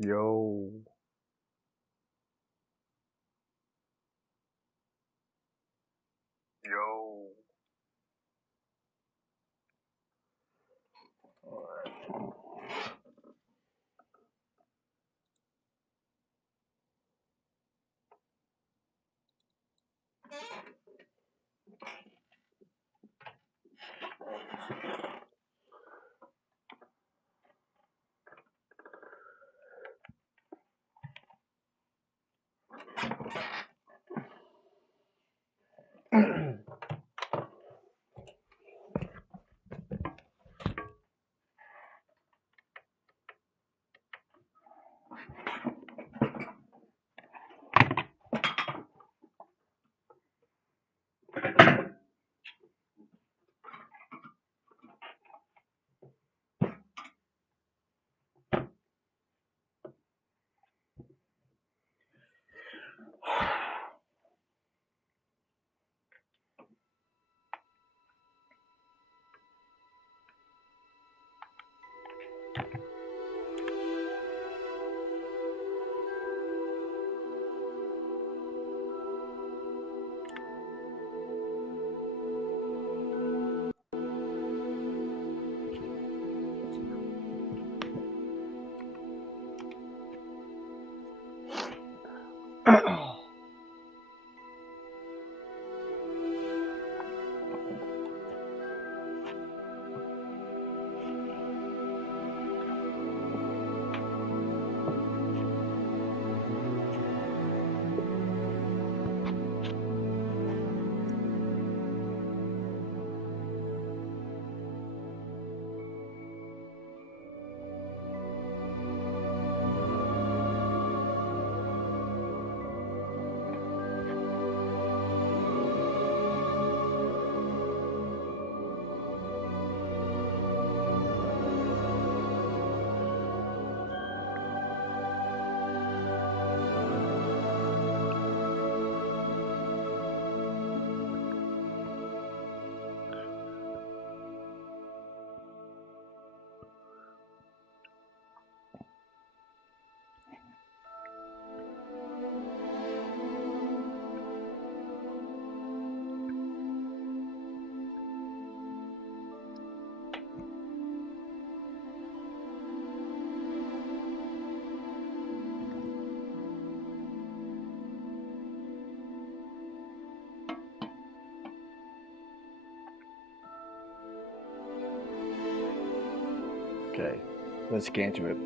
Yo. Yo. Alright. Okay, let's get into it.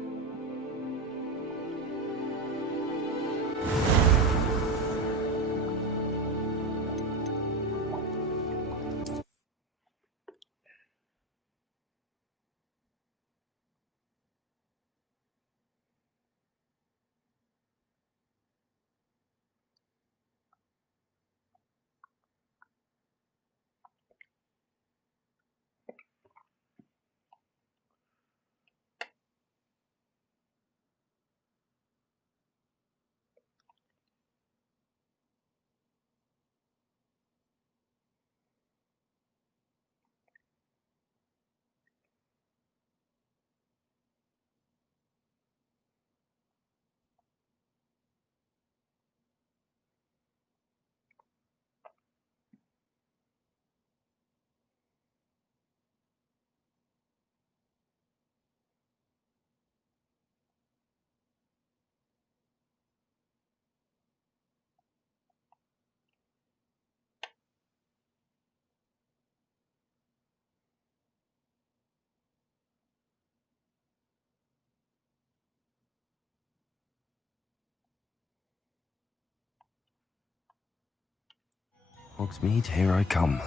Hogsmeade, here I come.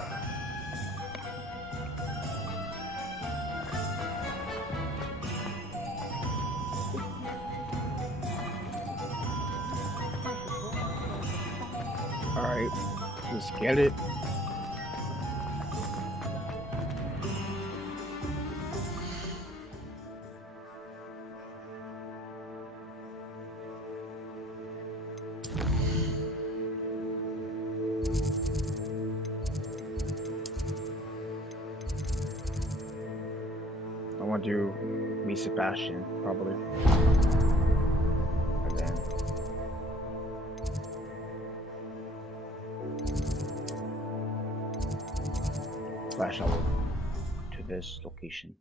Alright, let's get it. I want to do me Sebastian, probably. then. Flash out to this location.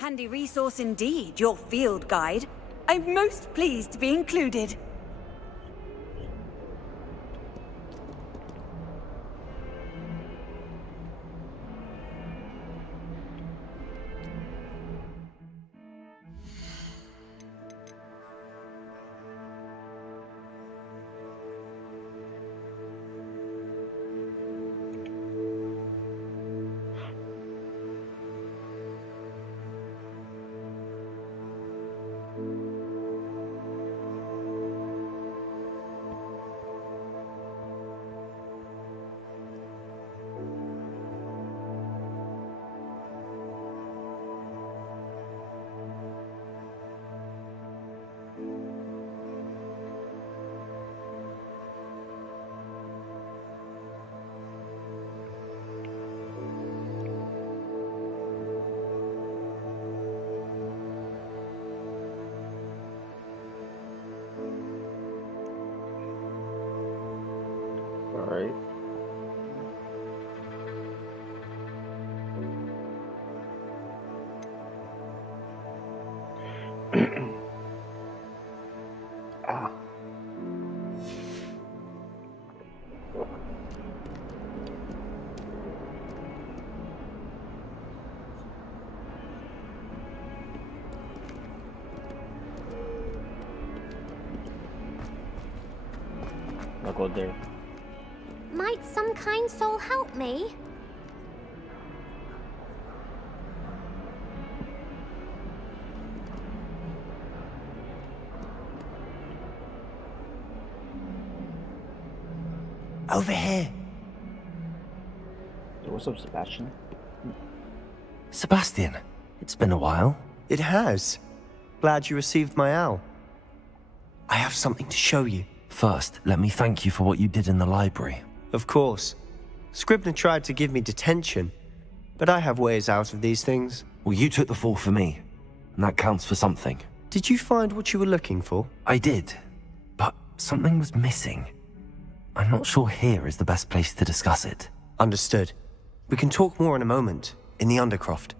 Handy resource indeed, your field guide. I'm most pleased to be included. Alright. Ah. I'll go there. Might some kind soul help me? Over here. So what's up, Sebastian? Sebastian, it's been a while. It has. Glad you received my owl. I have something to show you. First, let me thank you for what you did in the library. Of course. Scribner tried to give me detention, but I have ways out of these things. Well, you took the fall for me, and that counts for something. Did you find what you were looking for? I did, but something was missing. I'm not sure here is the best place to discuss it. Understood. We can talk more in a moment, in the Undercroft.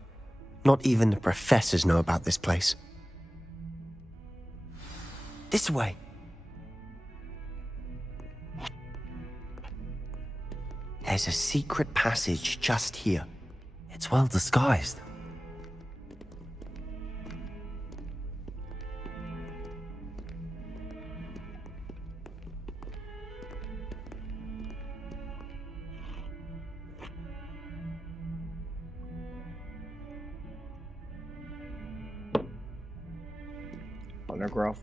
Not even the professors know about this place. This way. There's a secret passage just here. It's well disguised. Undercroft.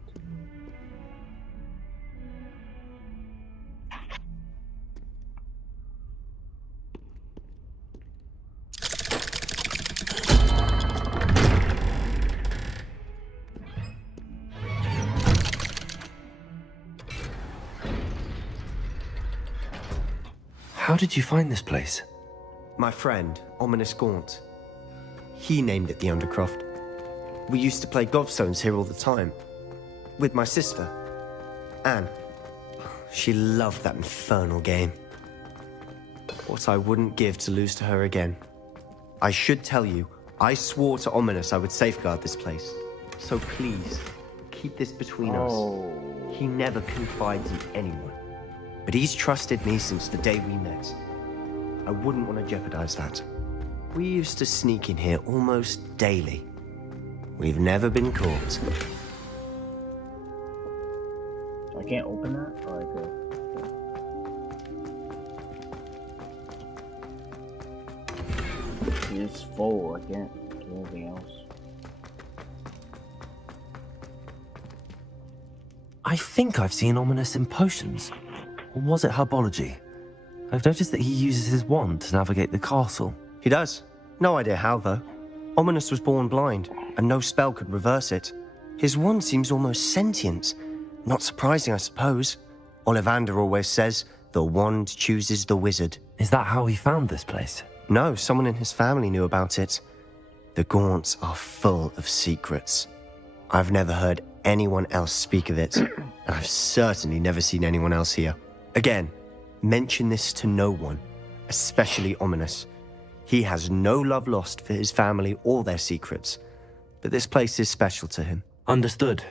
How did you find this place? My friend, Ominis Gaunt. He named it the Undercroft. We used to play gobstones here all the time. With my sister, Anne. She loved that infernal game. what I wouldn't give to lose to her again. I should tell you, I swore to Ominis I would safeguard this place. So please, keep this between us. He never confides in anyone. But he's trusted me since the day we met. I wouldn't want to jeopardize that. We used to sneak in here almost daily. We've never been caught. I can't open that? Or I could. It's full, I can't do anything else. I think I've seen Ominis in potions. Or was it herbology? I've noticed that he uses his wand to navigate the castle. He does. No idea how, though. Ominis was born blind, and no spell could reverse it. His wand seems almost sentient. Not surprising, I suppose. Ollivander always says, the wand chooses the wizard. Is that how he found this place? No, someone in his family knew about it. The Gaunts are full of secrets. I've never heard anyone else speak of it, and I've certainly never seen anyone else here. Again, mention this to no one, especially Ominis. He has no love lost for his family or their secrets, but this place is special to him. Understood.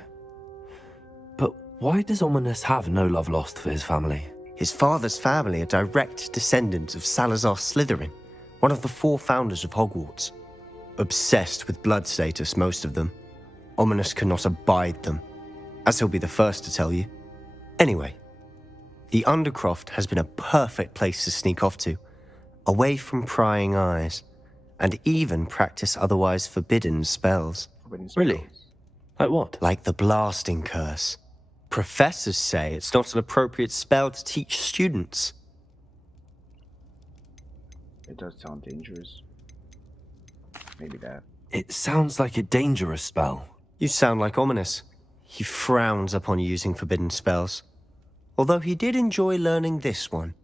But why does Ominis have no love lost for his family? His father's family are direct descendants of Salazar Slytherin, one of the 4 founders of Hogwarts. Obsessed with blood status, most of them. Ominis cannot abide them, as he'll be the first to tell you. Anyway, the Undercroft has been a perfect place to sneak off to, away from prying eyes, and even practice otherwise forbidden spells. Really? Like what? Like the blasting curse. Professors say it's not an appropriate spell to teach students. It does sound dangerous. Maybe that. It sounds like a dangerous spell. You sound like Ominis. He frowns upon using forbidden spells. Although he did enjoy learning this one.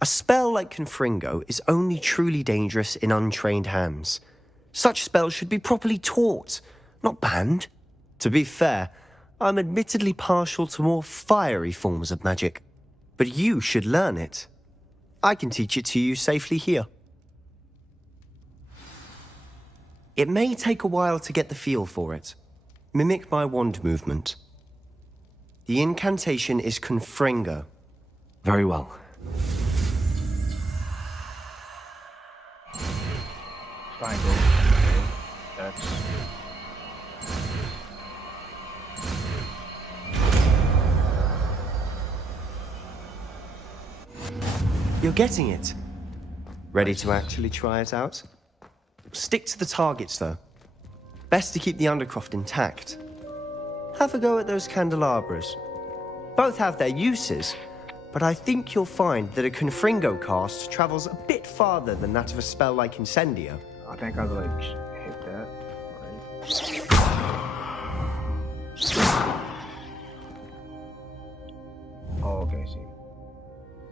A spell like Confringo is only truly dangerous in untrained hands. Such spells should be properly taught, not banned. To be fair, I'm admittedly partial to more fiery forms of magic. But you should learn it. I can teach it to you safely here. It may take a while to get the feel for it. Mimic my wand movement. The incantation is Confringo. Very well. Fine, dude. Okay. That's... You're getting it. Ready to actually try it out? Stick to the targets, though. Best to keep the Undercroft intact. Have a go at those candelabras. Both have their uses, but I think you'll find that a Confringo cast travels a bit farther than that of a spell like Incendio. I think I'd like hit that. Right. Oh, okay, see.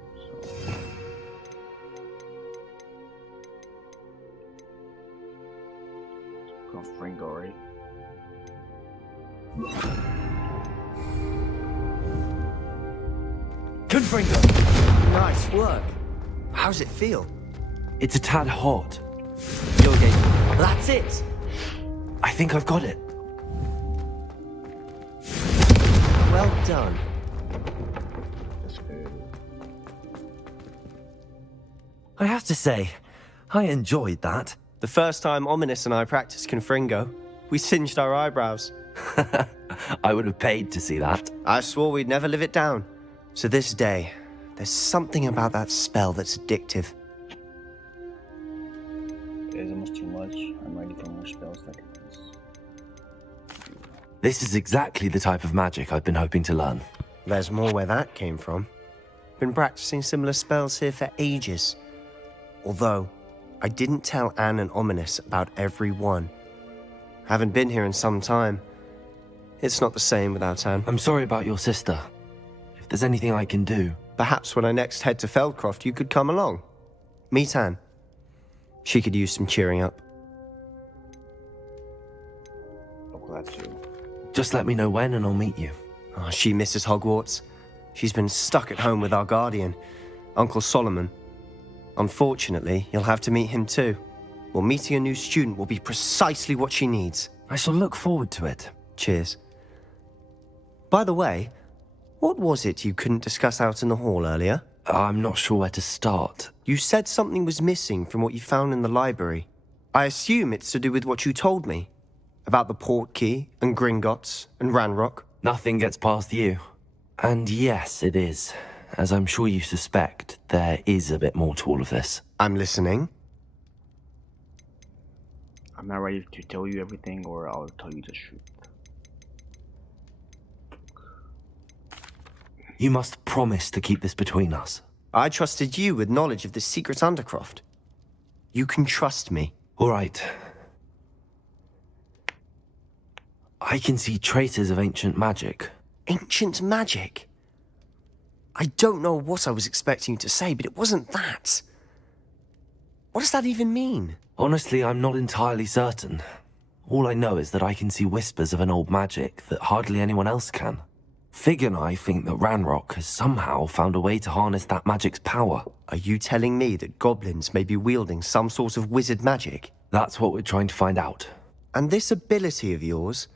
So. Confringo, right? Confringo! Nice work. How's it feel? It's a tad hot. You're getting... That's it! I think I've got it. Well done. That's good. I have to say, I enjoyed that. The first time Ominis and I practiced Confringo, we singed our eyebrows. I would have paid to see that. I swore we'd never live it down. To this day, there's something about that spell that's addictive. It is almost too much. I'm ready for more spells like this. This is exactly the type of magic I've been hoping to learn. There's more where that came from. Been practicing similar spells here for ages. Although, I didn't tell Anne and Ominis about every one. Haven't been here in some time. It's not the same without Anne. I'm sorry about your sister. If there's anything I can do... Perhaps when I next head to Feldcroft, you could come along. Meet Anne. She could use some cheering up. I'm glad to. Just let me know when and I'll meet you. Oh, she misses Hogwarts. She's been stuck at home with our guardian, Uncle Solomon. Unfortunately, you'll have to meet him too. Well, meeting a new student will be precisely what she needs. I shall look forward to it. Cheers. By the way, what was it you couldn't discuss out in the hall earlier? I'm not sure where to start. You said something was missing from what you found in the library. I assume it's to do with what you told me. About the Portkey, and Gringotts, and Ranrock. Nothing gets past you. And yes, it is. As I'm sure you suspect, there is a bit more to all of this. I'm listening. I'm not ready to tell you everything, or I'll tell you the truth. You must promise to keep this between us. I trusted you with knowledge of the secret Undercroft. You can trust me. All right. I can see traces of ancient magic. Ancient magic? I don't know what I was expecting you to say, but it wasn't that. What does that even mean? Honestly, I'm not entirely certain. All I know is that I can see whispers of an old magic that hardly anyone else can. Fig and I think that Ranrock has somehow found a way to harness that magic's power. Are you telling me that goblins may be wielding some sort of wizard magic? That's what we're trying to find out. And this ability of yours,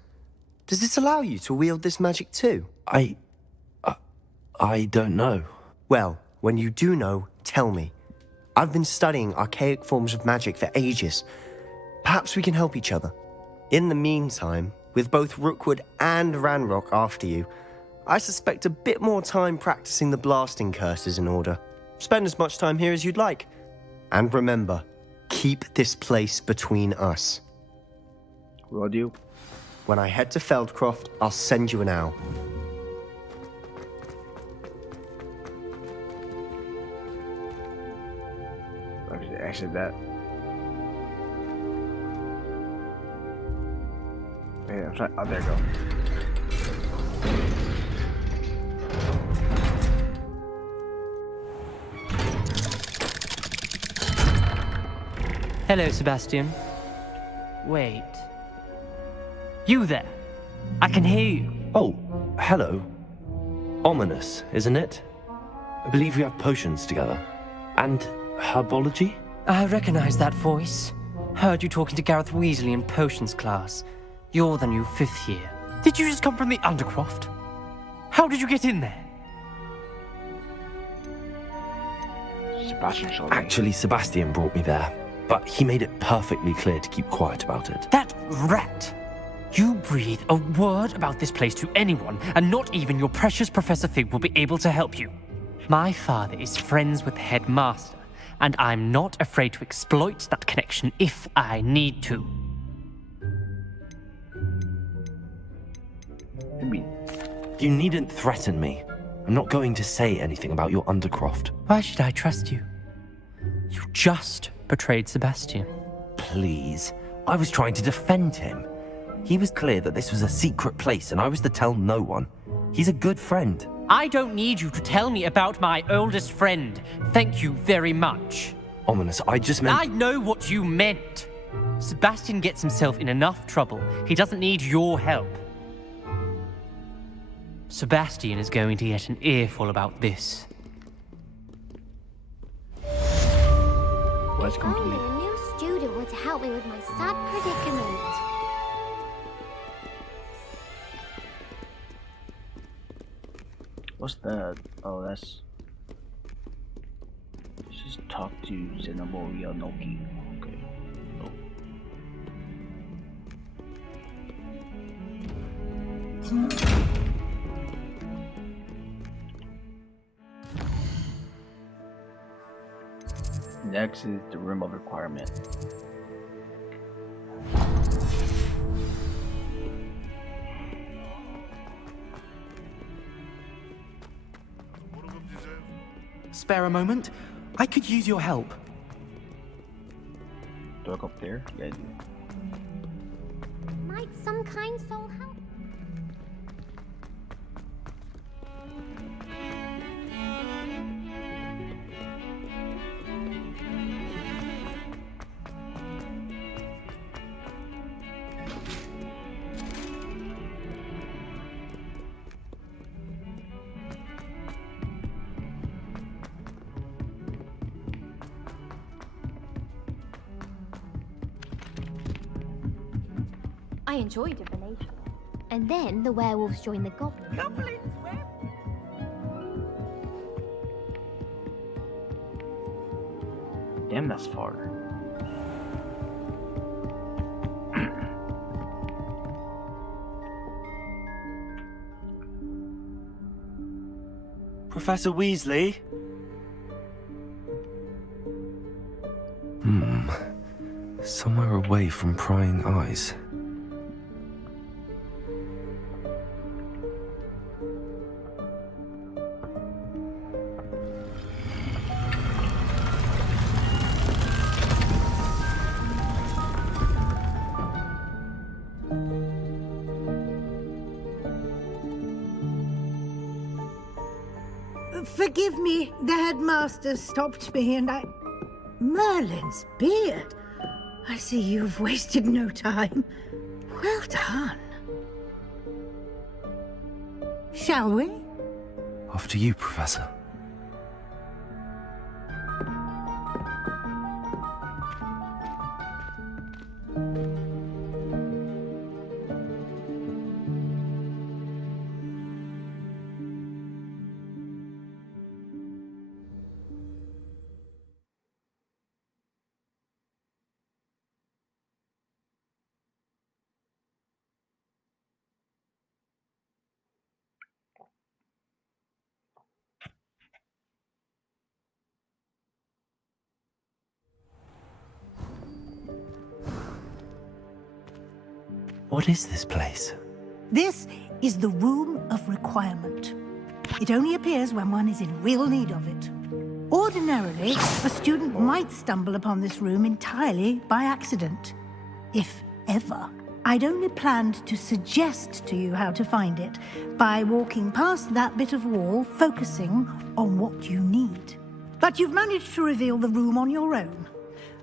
does it allow you to wield this magic too? I don't know. Well, when you do know, tell me. I've been studying archaic forms of magic for ages. Perhaps we can help each other. In the meantime, with both Rookwood and Ranrock after you, I suspect a bit more time practicing the blasting curse is in order. Spend as much time here as you'd like. And remember, keep this place between us. Will do. When I head to Feldcroft, I'll send you an owl. Actually, that. Hey, I'm trying. Oh, there you go. Hello, Sebastian. Wait. You there? I can hear you. Oh, hello. Ominis, isn't it? I believe we have potions together. And herbology? I recognize that voice. Heard you talking to Gareth Weasley in potions class. You're the new 5th year. Did you just come from the Undercroft? How did you get in there? Sebastian showed me. Actually, Sebastian brought me there. But he made it perfectly clear to keep quiet about it. That rat! You breathe a word about this place to anyone, and not even your precious Professor Fig will be able to help you. My father is friends with the headmaster, and I'm not afraid to exploit that connection if I need to. I mean, You needn't threaten me. I'm not going to say anything about your Undercroft. Why should I trust you? You just betrayed Sebastian. Please. I was trying to defend him. He was clear that this was a secret place and I was to tell no one. He's a good friend. I don't need you to tell me about my oldest friend. Thank you very much. Ominis, I just meant... I know what you meant. Sebastian gets himself in enough trouble. He doesn't need your help. Sebastian is going to get an earful about this. was If only complete. a new student were to help me with my sad predicament. What's that? Oh, that's. Just talk to Xenoboria Noki. Okay. Oh. Next is the Room of Requirement. Spare a moment? I could use your help. Do I go up there? Yeah, I do. Might some kind soul help? I enjoy divination. And then the werewolves join the goblins. Damn, that's far. Professor Weasley? Somewhere away from prying eyes. Forgive me, the headmaster stopped me and I... Merlin's beard. I see you've wasted no time. Well done. Shall we? After you, Professor. What is this place? This is the Room of Requirement. It only appears when one is in real need of it. Ordinarily, a student might stumble upon this room entirely by accident. If ever. I'd only planned to suggest to you how to find it by walking past that bit of wall, focusing on what you need. But you've managed to reveal the room on your own.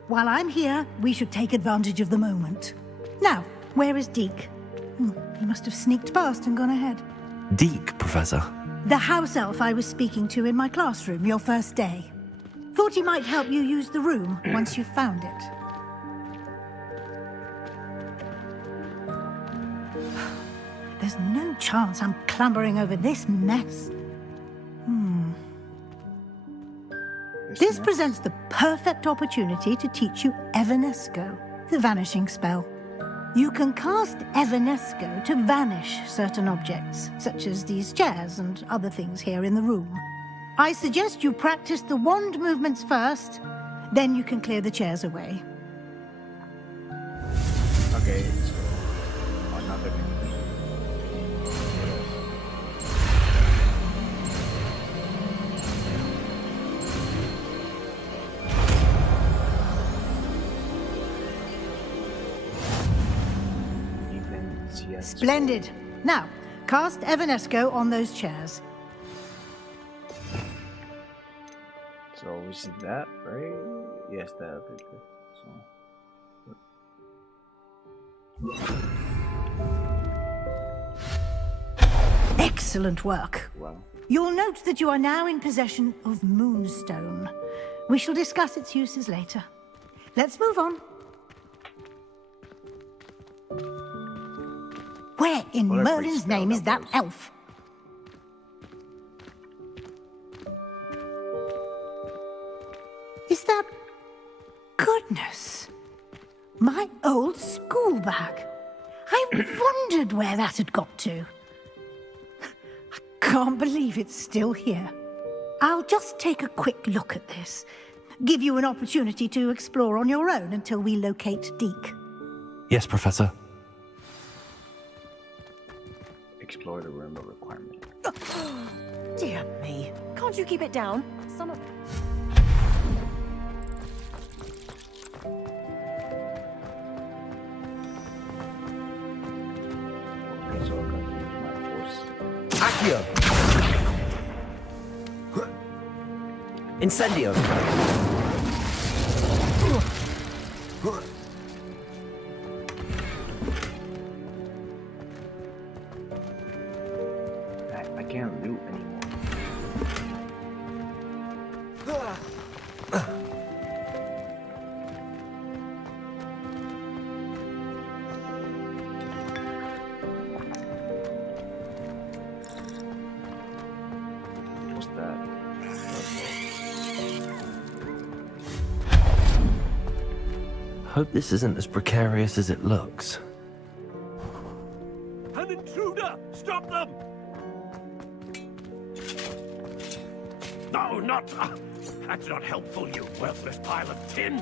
While I'm here, we should take advantage of the moment. Now, where is Deke? He must have sneaked past and gone ahead. Deke, Professor? The house elf I was speaking to in my classroom your first day. Thought he might help you use the room once you've found it. There's no chance I'm clambering over this mess. This presents the perfect opportunity to teach you Evanesco, the vanishing spell. You can cast Evanesco to vanish certain objects, such as these chairs and other things here in the room. I suggest you practice the wand movements first, then you can clear the chairs away. Okay, so another thing. Splendid. Now, cast Evanesco on those chairs. So we see that, right? Yes, that. Okay, good. Excellent work. Wow. You'll note that you are now in possession of Moonstone. We shall discuss its uses later. Let's move on. Where in What a great Merlin's spell name is that was. elf? Is that... Goodness. My old school bag. I wondered where that had got to. I can't believe it's still here. I'll just take a quick look at this. Give you an opportunity to explore on your own until we locate Deke. Yes, Professor. Explore the room of requirement. Dear me. Can't you keep it down? Some of... Okay, so I'm gonna use my force. Accio! Incendio! I can't loot anymore. Hope this isn't as precarious as it looks. An intruder! Stop them! No, not... that's not helpful, you worthless pile of tin!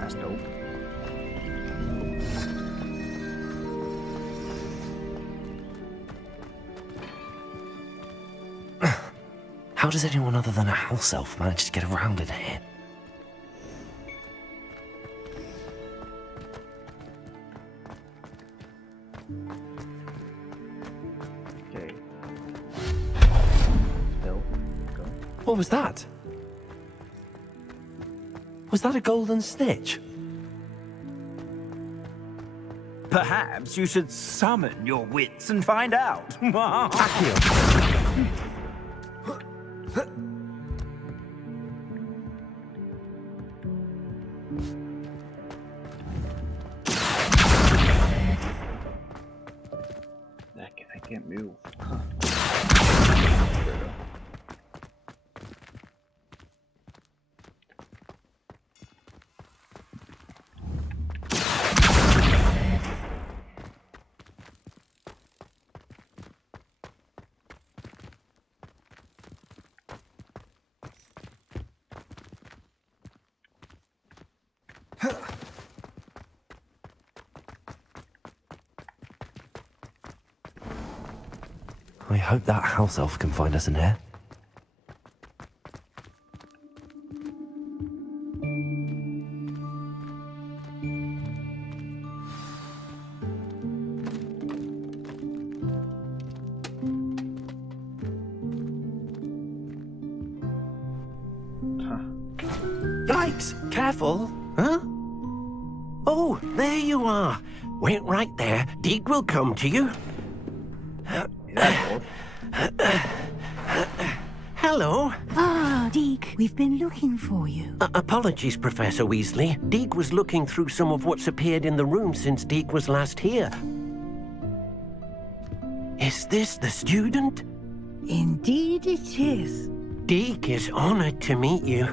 That's dope. How does anyone other than a house elf manage to get around in here? Okay. Still, go. What was that? Was that a golden snitch? Perhaps you should summon your wits and find out. I can't move. I hope that house elf can find us in here. Yikes! Careful! Huh? Oh, there you are. Wait right there. Deek will come to you. Hello. Ah, Deek, we've been looking for you. Apologies, Professor Weasley. Deek was looking through some of what's appeared in the room since Deek was last here. Is this the student? Indeed it is. Deek is honored to meet you.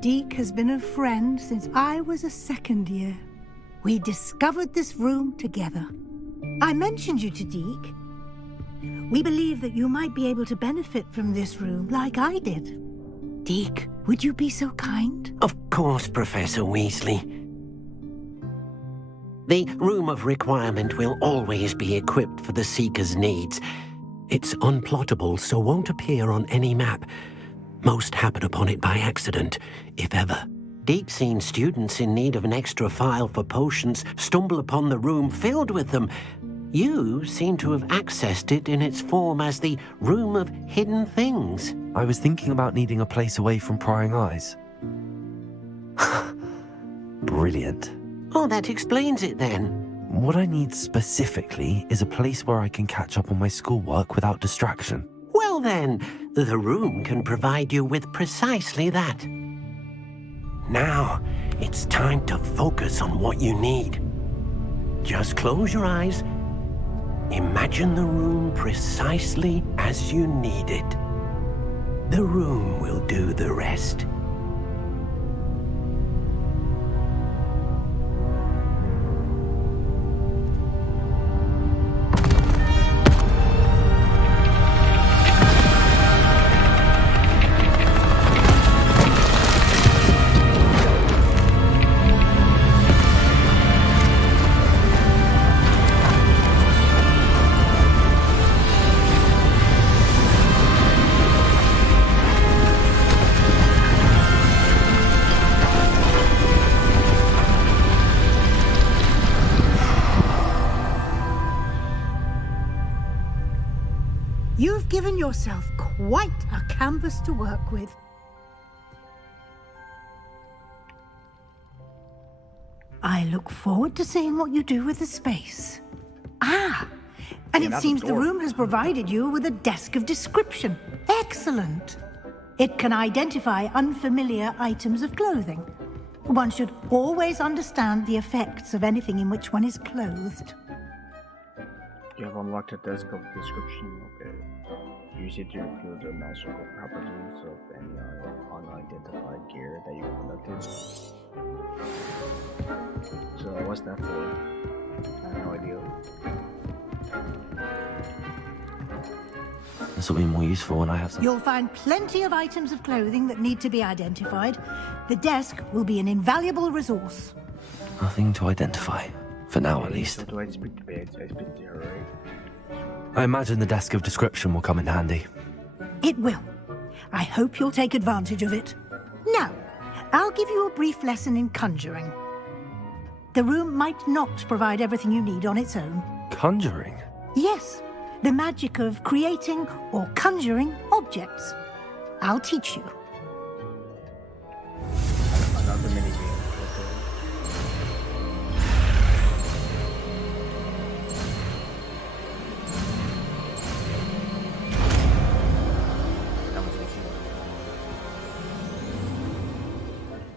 Deek has been a friend since I was a second year. We discovered this room together. I mentioned you to Deek. We believe that you might be able to benefit from this room like I did. Deek, would you be so kind? Of course, Professor Weasley. The Room of Requirement will always be equipped for the Seeker's needs. It's unplottable, so won't appear on any map. Most happen upon it by accident, if ever. Deek's seen students in need of an extra file for potions stumble upon the room filled with them. You seem to have accessed it in its form as the Room of Hidden Things. I was thinking about needing a place away from prying eyes. Brilliant. Oh, that explains it then. What I need specifically is a place where I can catch up on my schoolwork without distraction. Well then, the room can provide you with precisely that. Now, it's time to focus on what you need. Just close your eyes. Imagine the room precisely as you need it. The room will do the rest. You've given yourself quite a canvas to work with. I look forward to seeing what you do with the space. Ah, and it seems the room has provided you with a desk of description. Excellent. It can identify unfamiliar items of clothing. One should always understand the effects of anything in which one is clothed. You have unlocked a desk of description. Okay. Use it to reveal the magical properties of any unidentified gear that you collected. So what's that for? I have no idea. This will be more useful when I have some. You'll find plenty of items of clothing that need to be identified. The desk will be an invaluable resource. Nothing to identify. For now, at least. So do I speak to Biggs? I speak to her, right? I imagine the desk of description will come in handy. It will. I hope you'll take advantage of it. Now, I'll give you a brief lesson in conjuring. The room might not provide everything you need on its own. Conjuring? Yes, the magic of creating or conjuring objects. I'll teach you. Another minigame.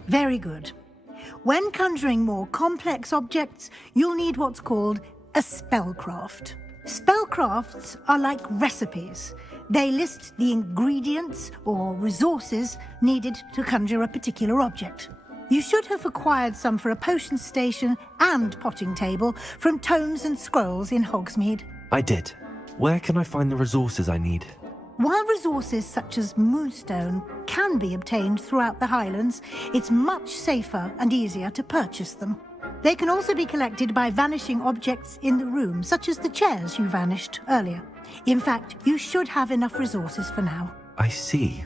Very good. When conjuring more complex objects, you'll need what's called a spellcraft. Spellcrafts are like recipes. They list the ingredients or resources needed to conjure a particular object. You should have acquired some for a potion station and potting table from tomes and scrolls in Hogsmeade. I did. Where can I find the resources I need? While resources such as moonstone can be obtained throughout the Highlands, it's much safer and easier to purchase them. They can also be collected by vanishing objects in the room, such as the chairs you vanished earlier. In fact, you should have enough resources for now. I see.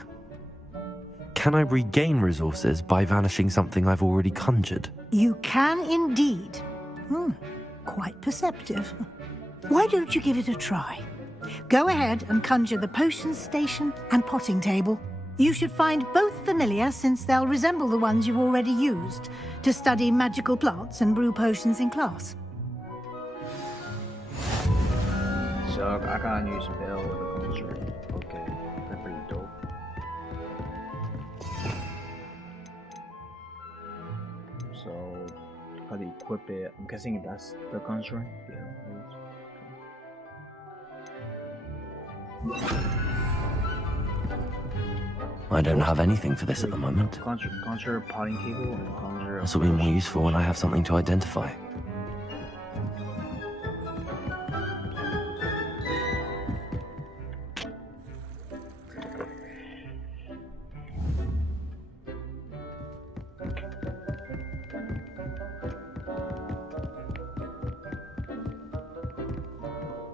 Can I regain resources by vanishing something I've already conjured? You can indeed. Quite perceptive. Why don't you give it a try? Go ahead and conjure the potion station and potting table. You should find both familiar, since they'll resemble the ones you've already used to study magical plants and brew potions in class. So I got a new spell with a conjuring. Okay, that's pretty dope. So how to equip it? I'm guessing that's the conjuring. Yeah. I don't have anything for this at the moment. Conjure potting table and conjure. This will be more useful when I have something to identify.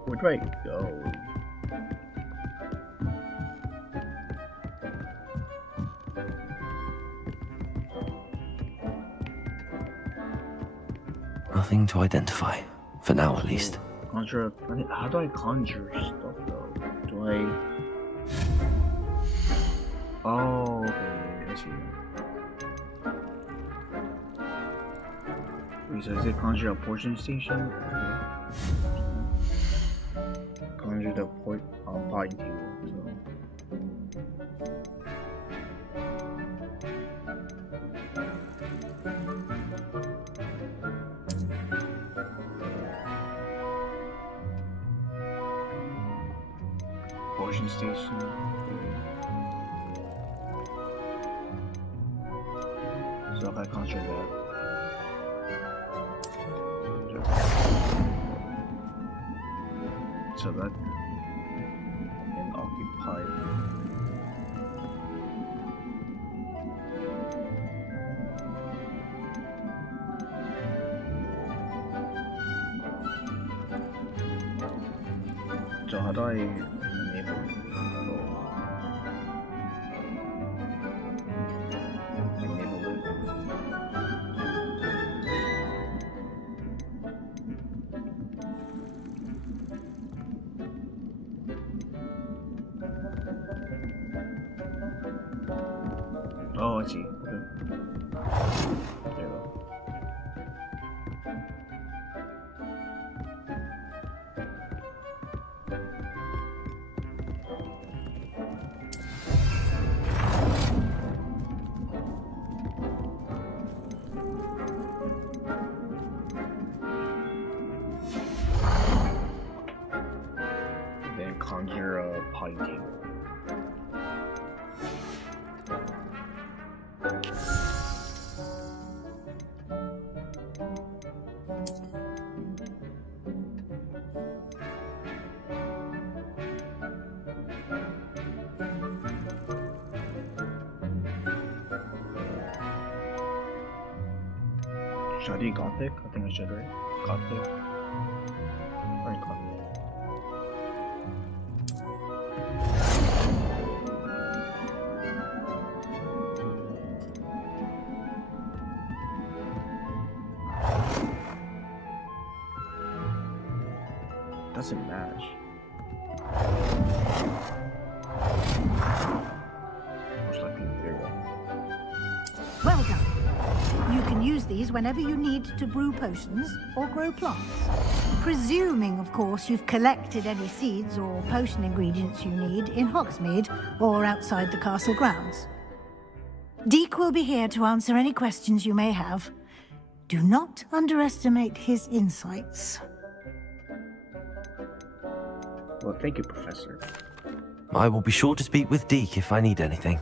Where do I go? Nothing to identify. For now, at least. Conjure. How do I conjure stuff though? Do I? Oh, okay. I see. Wait, so is it conjure a portion station? Okay. Conjure the potting table. So. Potion station. So if I conjure that. So that can occupy. So how do I enable it? Enable it. Oh, I see. Okay. There we go. Should I do Gothic? I think I should, right? Gothic. Right, Gothic. Doesn't match. Most likely 0. Well done. You can use these whenever you need to brew potions or grow plants. Presuming, of course, you've collected any seeds or potion ingredients you need in Hogsmeade or outside the castle grounds. Deke will be here to answer any questions you may have. Do not underestimate his insights. Well, thank you, Professor. I will be sure to speak with Deke if I need anything.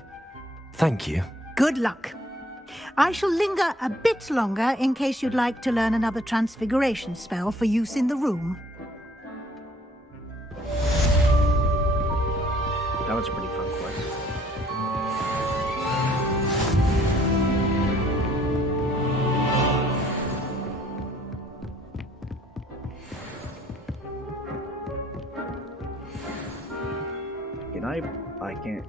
Thank you. Good luck. I shall linger a bit longer in case you'd like to learn another transfiguration spell for use in the room. That was a pretty fun quest. Can I can't.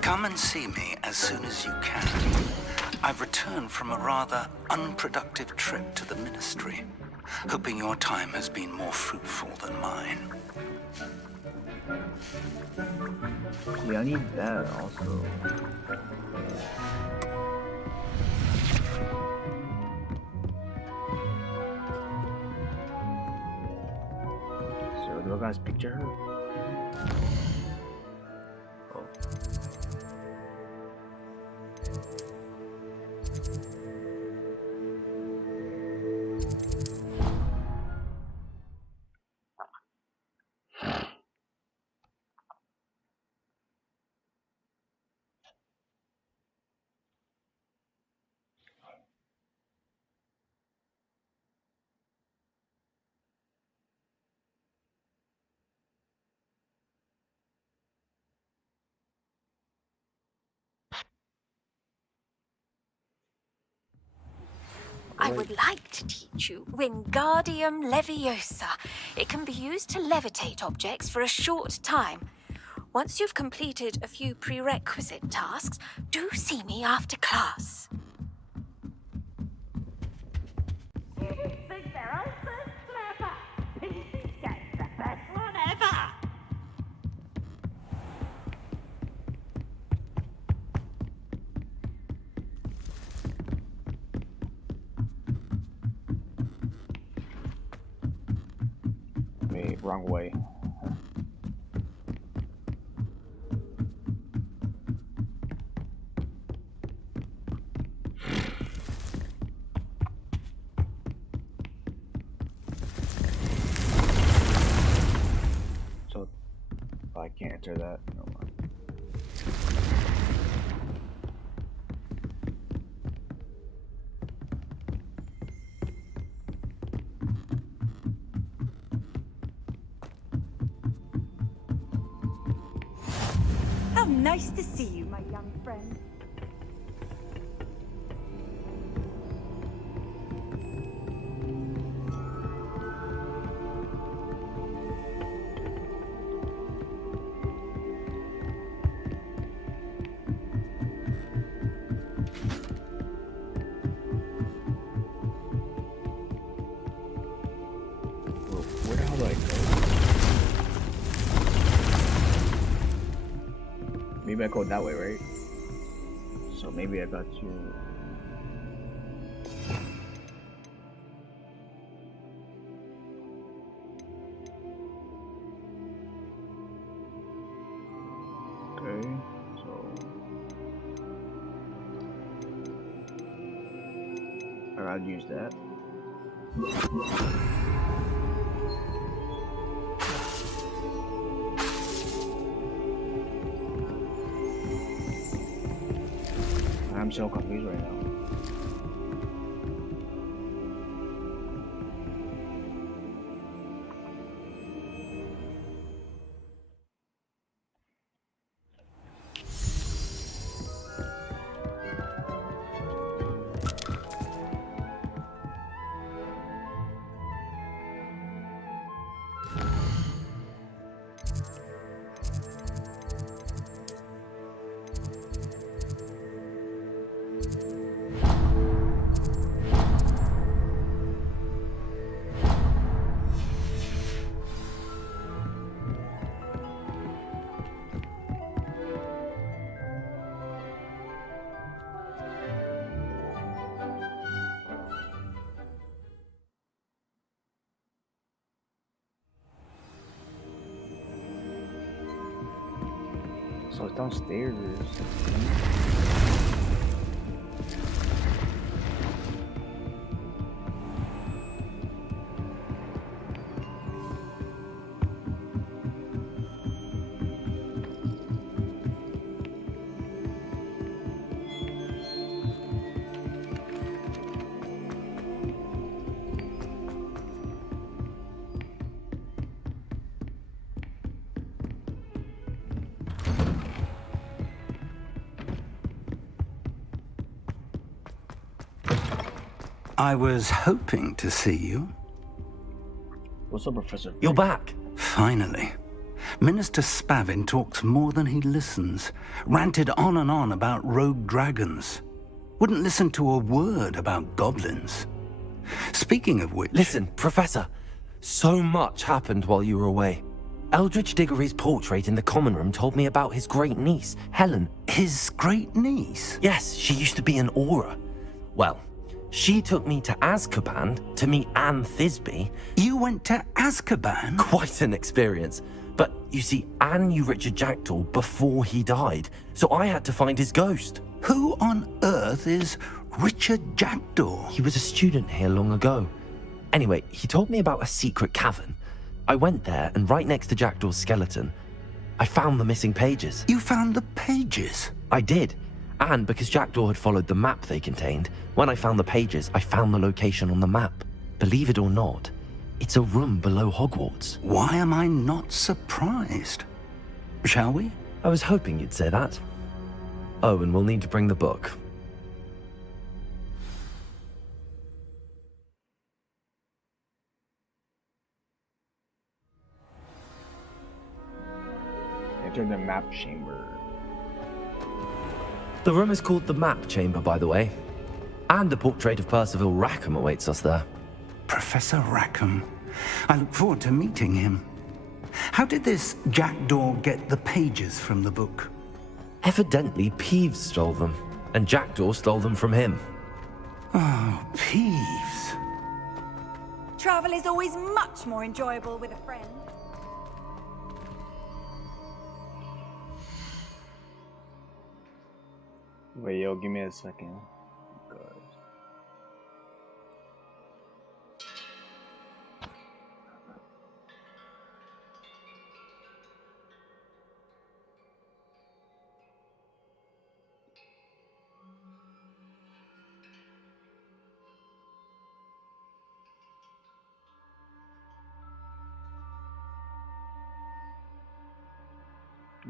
Come and see me as soon as you can. I've returned from a rather unproductive trip to the Ministry, hoping your time has been more fruitful than mine. Yeah, I need that also. So, do I guys picture her? Oh. I would like to teach you Wingardium Leviosa. It can be used to levitate objects for a short time. Once you've completed a few prerequisite tasks, do see me after class. Wait, wrong way. So, I can't enter that. No mind. How nice to see you, my young friend. Well, where the hell do I go? Maybe I go that way, right? So maybe I got to... Okay, so... I gotta use that. I'm so confused right now. So it's downstairs. I was hoping to see you. What's up, Professor? You're back. Finally. Minister Spavin talks more than he listens. Ranted on and on about rogue dragons. Wouldn't listen to a word about goblins. Speaking of which... Listen, Professor. So much happened while you were away. Eldridge Diggory's portrait in the common room told me about his great niece, Helen. His great niece? Yes, she used to be an Auror. Well, she took me to Azkaban to meet Anne Thisbe. You went to Azkaban? Quite an experience. But you see, Anne knew Richard Jackdaw before he died, so I had to find his ghost. Who on earth is Richard Jackdaw? He was a student here long ago. Anyway, he told me about a secret cavern. I went there, and right next to Jackdaw's skeleton, I found the missing pages. You found the pages? I did. And because Jackdaw had followed the map they contained, when I found the pages, I found the location on the map. Believe it or not, it's a room below Hogwarts. Why am I not surprised? Shall we? I was hoping you'd say that. Oh, and we'll need to bring the book. Enter the map chamber. The room is called the Map Chamber, by the way. And a portrait of Percival Rackham awaits us there. Professor Rackham. I look forward to meeting him. How did this Jackdaw get the pages from the book? Evidently, Peeves stole them, and Jackdaw stole them from him. Oh, Peeves. Travel is always much more enjoyable with a friend. Wait, yo, give me a second. Good.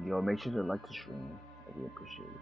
Yo, make sure to like the stream. I really appreciate it.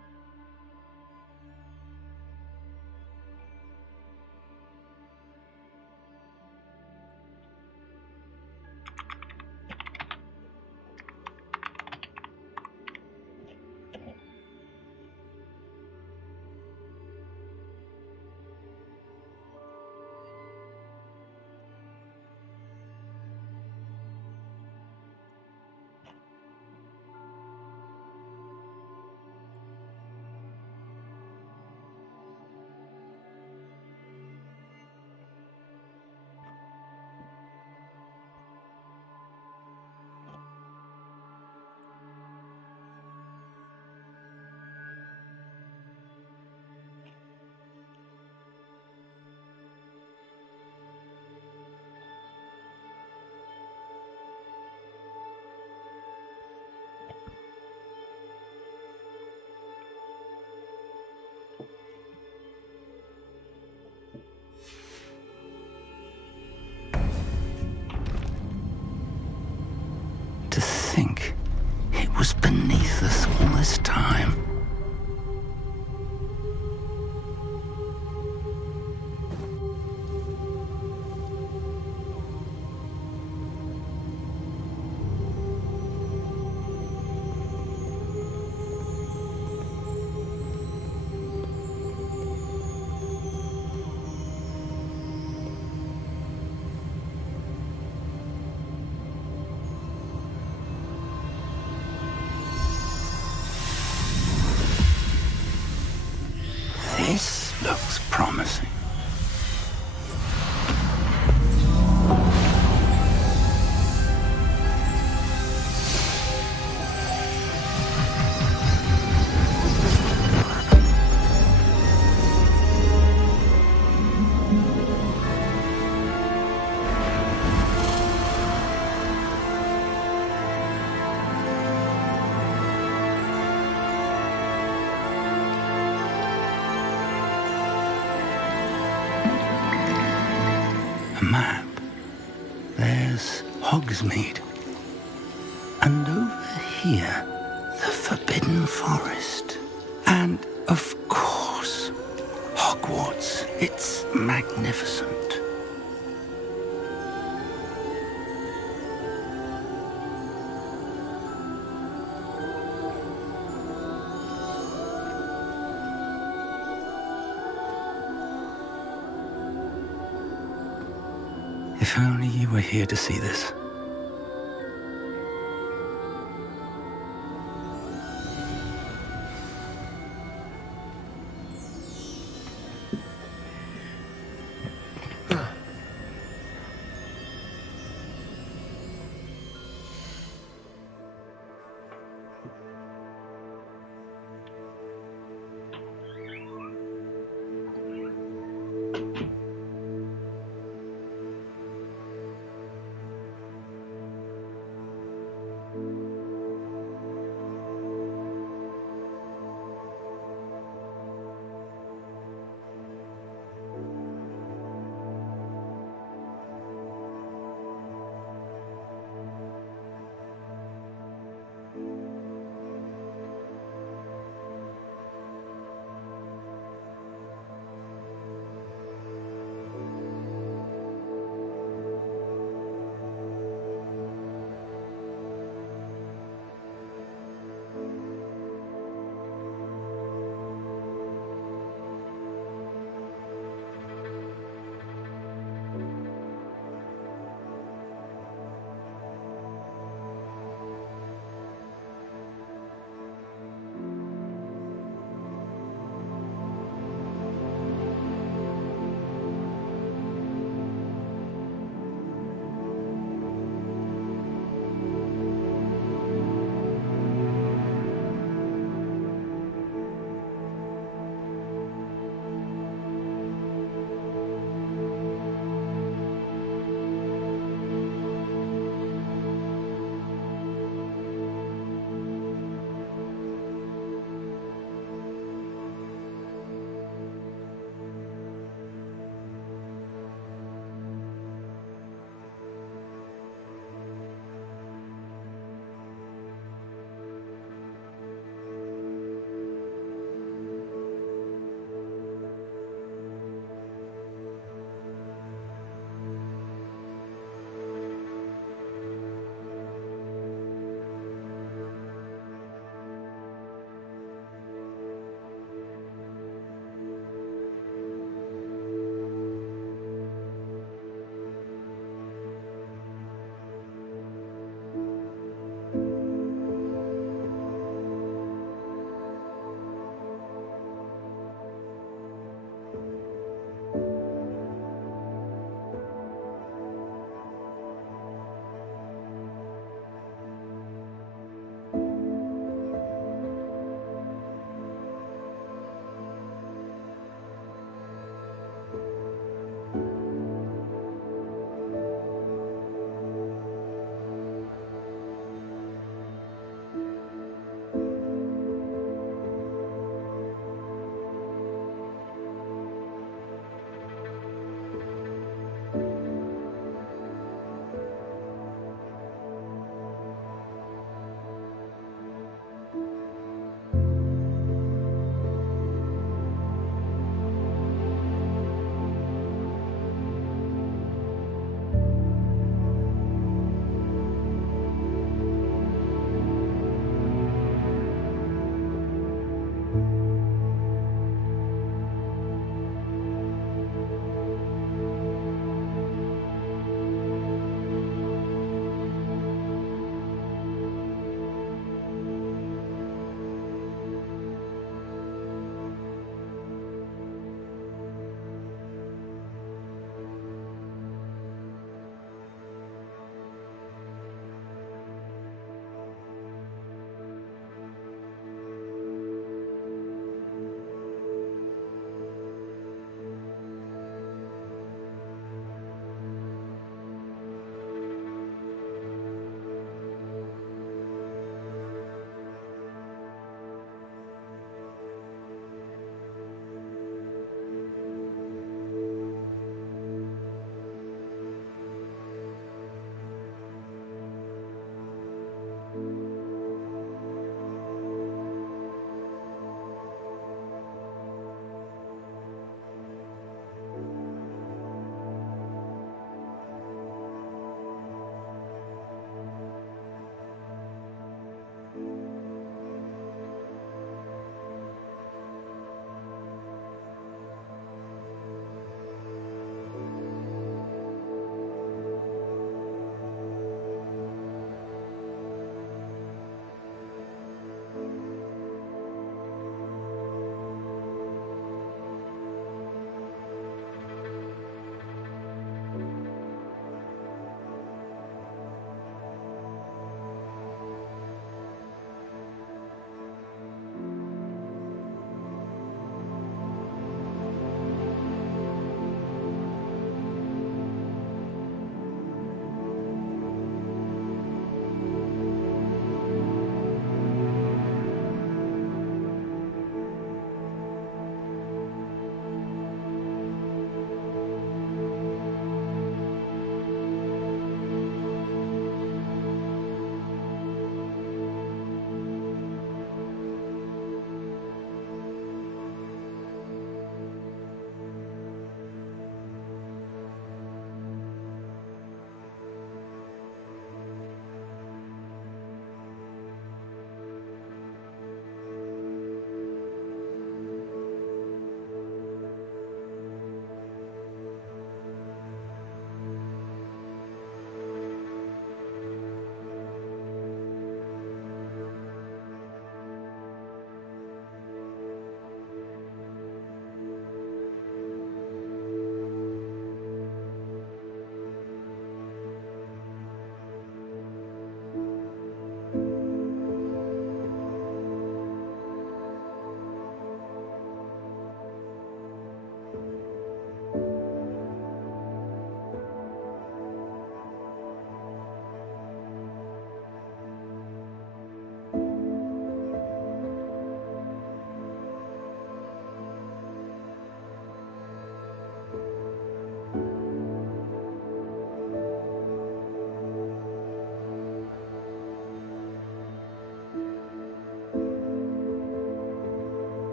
To think it was beneath us all this time. This looks promising. A map. There's Hogsmeade. And over here, the Forbidden Forest. And, of course, Hogwarts. It's magnificent. If only you were here to see this.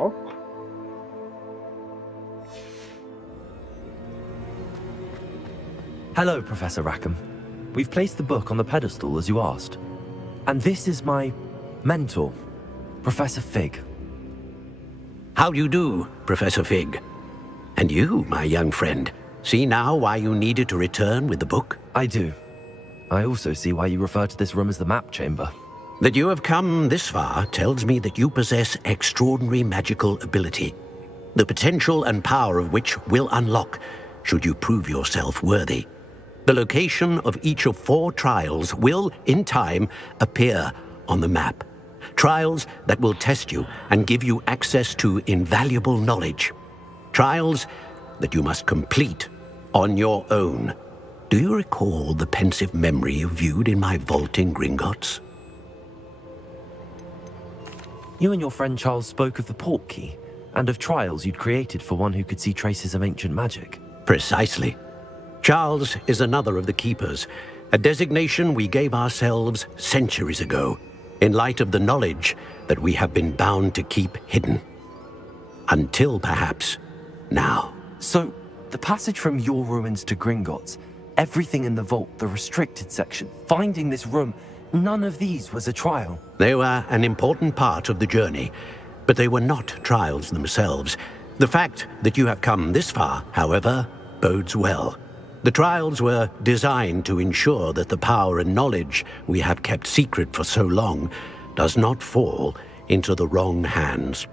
locked? Hello, Professor Rackham. We've placed the book on the pedestal as you asked. And this is my mentor, Professor Fig. How do you do, Professor Fig? And you, my young friend, see now why you needed to return with the book? I do. I also see why you refer to this room as the map chamber. That you have come this far tells me that you possess extraordinary magical ability, the potential and power of which will unlock should you prove yourself worthy. The location of each of 4 trials will, in time, appear on the map. Trials that will test you and give you access to invaluable knowledge. Trials that you must complete on your own. Do you recall the pensive memory you viewed in my vault in Gringotts? You and your friend Charles spoke of the port key, and of trials you'd created for one who could see traces of ancient magic. Precisely. Charles is another of the Keepers, a designation we gave ourselves centuries ago, in light of the knowledge that we have been bound to keep hidden. Until, perhaps, now. So, the passage from your ruins to Gringotts, everything in the vault, the restricted section, finding this room, none of these was a trial. They were an important part of the journey, but they were not trials themselves. The fact that you have come this far, however, bodes well. The trials were designed to ensure that the power and knowledge we have kept secret for so long does not fall into the wrong hands.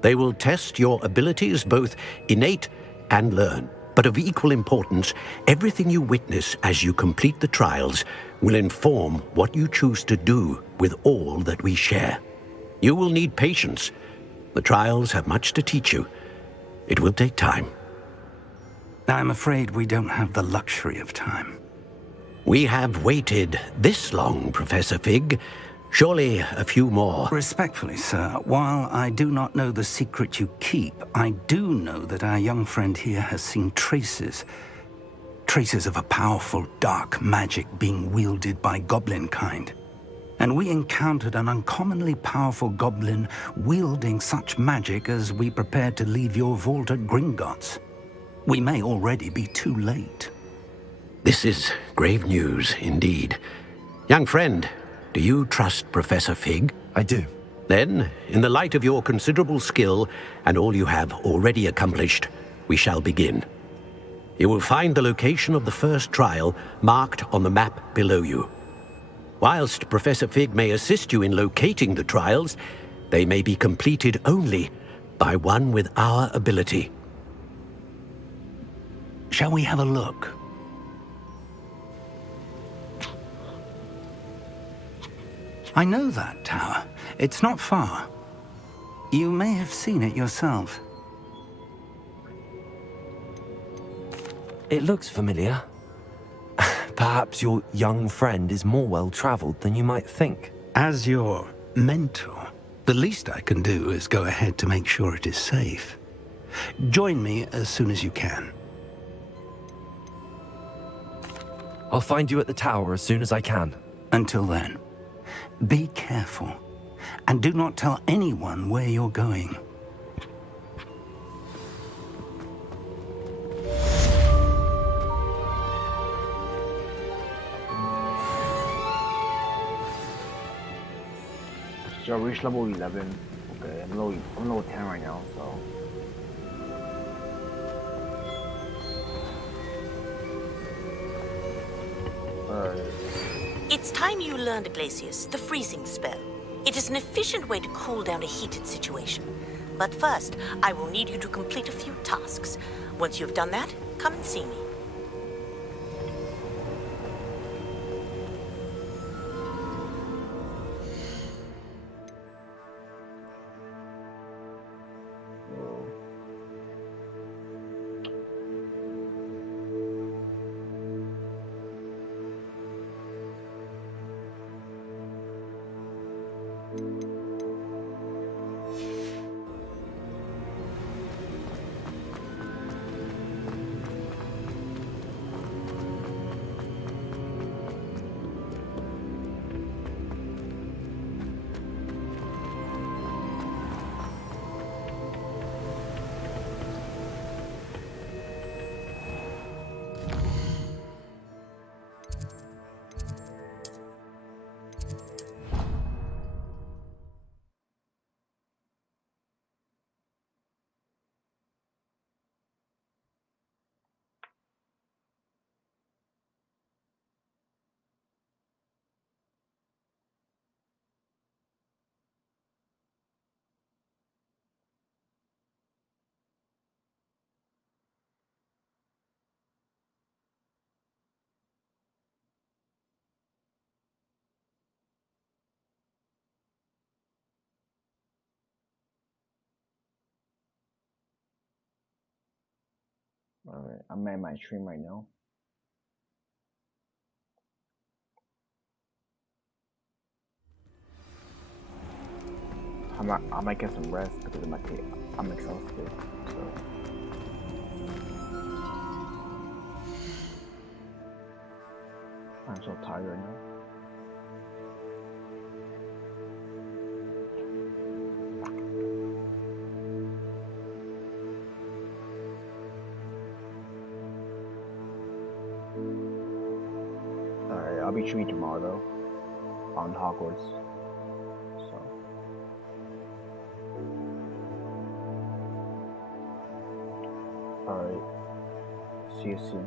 They will test your abilities, both innate and learned. But of equal importance, everything you witness as you complete the trials will inform what you choose to do with all that we share. You will need patience. The trials have much to teach you. It will take time. I'm afraid we don't have the luxury of time. We have waited this long, Professor Fig. Surely a few more. Respectfully, sir, while I do not know the secret you keep, I do know that our young friend here has seen traces of a powerful dark magic being wielded by goblin kind. And we encountered an uncommonly powerful goblin wielding such magic as we prepared to leave your vault at Gringotts. We may already be too late. This is grave news indeed. Young friend, do you trust Professor Fig? I do. Then, in the light of your considerable skill and all you have already accomplished, we shall begin. You will find the location of the first trial marked on the map below you. Whilst Professor Fig may assist you in locating the trials, they may be completed only by one with our ability. Shall we have a look? I know that tower. It's not far. You may have seen it yourself. It looks familiar. Perhaps your young friend is more well-traveled than you might think. As your mentor, the least I can do is go ahead to make sure it is safe. Join me as soon as you can. I'll find you at the tower as soon as I can. Until then, be careful, and do not tell anyone where you're going. So I reached level 11. Okay, I'm level 10 right now, so. It's time you learned, Glacius, the freezing spell. It is an efficient way to cool down a heated situation. But first, I will need you to complete a few tasks. Once you've done that, come and see me. Alright, I'm at my stream right now. I might get some rest because I'm exhausted. So I'm so tired right now. Alright, I'll be streaming tomorrow though on Hogwarts. So alright. See you soon.